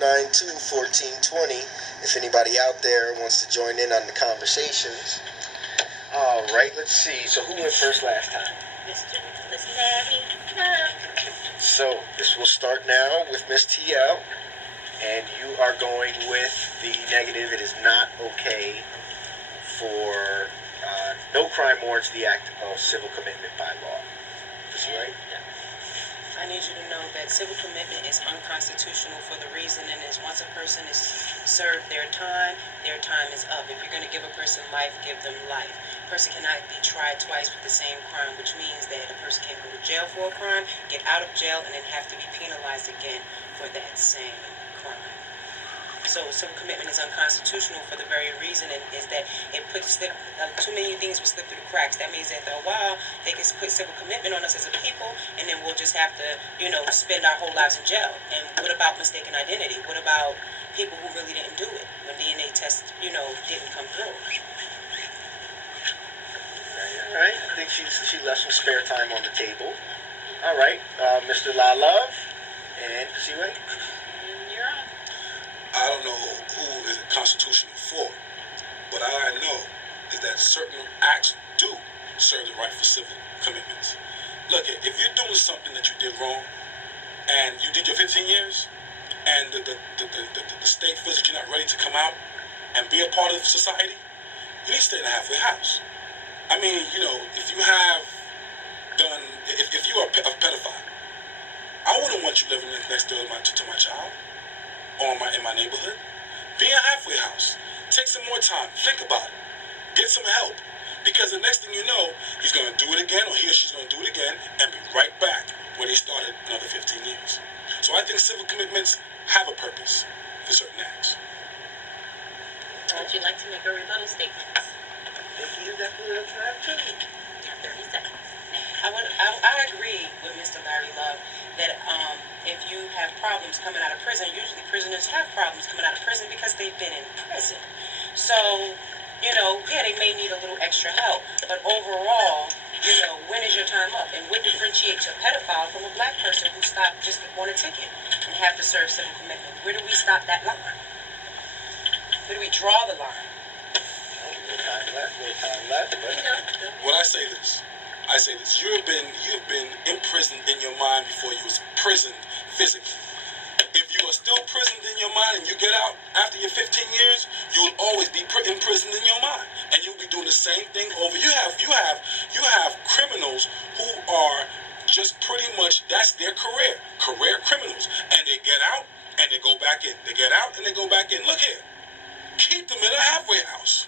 292-1420 if anybody out there wants to join in on the conversations. All right, let's see. So who went first last time? Mr. Larry. So this will start now with Miss TL, and you are going with the negative. It is not okay for no crime warrants the act of civil commitment by law. Is that right? I need you to know that civil commitment is unconstitutional for the reason is once a person is served their time is up. If you're going to give a person life, give them life. A person cannot be tried twice with the same crime, which means that a person can go to jail for a crime, get out of jail, and then have to be penalized again for that same crime. So civil commitment is unconstitutional for the very reason is that it puts too many things will slip through the cracks. That means that after a while they can put civil commitment on us as a people, and then we'll just have to, spend our whole lives in jail. And what about mistaken identity? What about people who really didn't do it when DNA tests, didn't come through? All right. I think she left some spare time on the table. All right, Mr. La Love and Siwe. You're on. I don't know who is it constitutional for, but all I know is that certain acts do serve the right for civil commitments. Look, if you're doing something that you did wrong, and you did your 15 years, and the state feels that you're not ready to come out and be a part of society, you need to stay in a halfway house. I mean, if you have done, if you are a pedophile, I wouldn't want you living next door to my child. Or in my neighborhood. Be in a halfway house. Take some more time. Think about it. Get some help. Because the next thing you know, he's going to do it again, or he or she's going to do it again, and be right back where they started another 15 years. So I think civil commitments have a purpose for certain acts. Would you like to make a rebuttal statement? You definitely have to. 30 seconds. I agree with Mr. Larry Love that if you have problems coming out of prison, usually prisoners have problems coming out of prison because they've been in prison. So, they may need a little extra help. But overall, when is your time up? And what differentiates a pedophile from a black person who stopped just on a ticket and have to serve civil commitment? Where do we stop that line? Where do we draw the line? No time left. Well, I say this. You've been imprisoned in your mind before you was prisoned physically. If you are still prisoned in your mind and you get out after your 15 years, you will always be imprisoned in your mind, and you'll be doing the same thing over. You have criminals who are just pretty much that's their career criminals, and they get out and they go back in. They get out and they go back in. Look here, keep them in a halfway house.